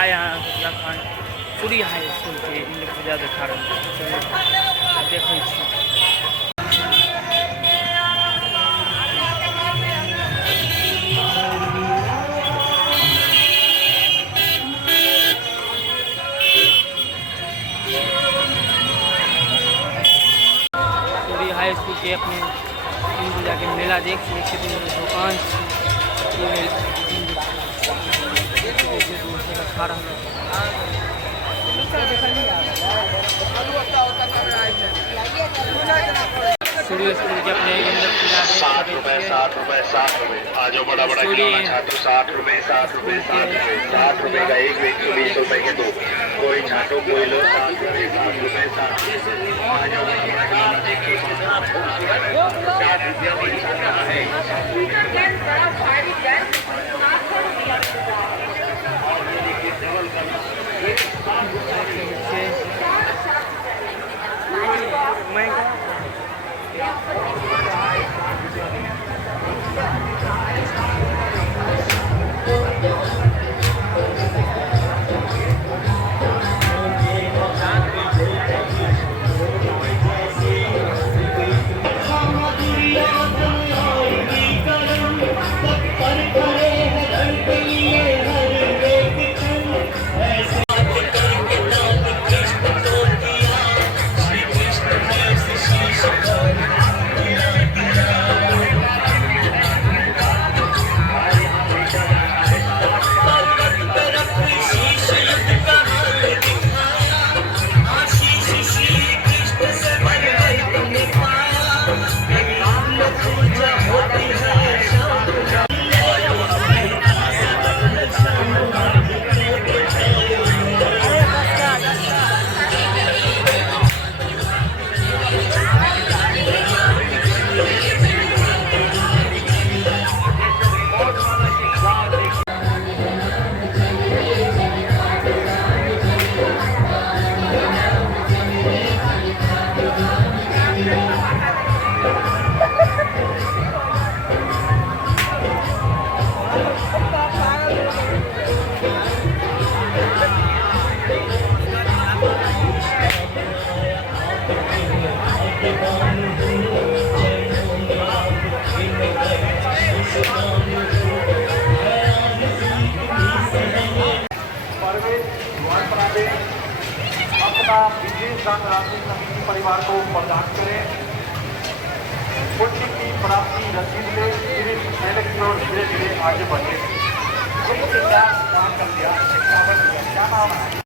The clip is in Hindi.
आया लखन सूर्य हाई स्कूल के इंद्र पूजा देखा रहे देखे सूर्य हाई स्कूल के अपने इंद्र पूजा के मेला देख कितनी दुकान खा रहा सूर्य स्कूल के अपने 60 रुपए 60 रुपए 60 रुपए आज बड़ा बड़ा खिलौना छाटो 60 रुपए 60 रुपए 60 रुपए का एक व्यक्ति 20 रुपए के दो कोई छाटो कोई लो 60 रुपए 60 रुपए 60 आज अपना विशेष दान राशि समिति परिवार को प्रदान करें। पुण्य की प्राप्ति रसीद ले मेले की ओर धीरे धीरे आगे बढ़े। क्या नाम है?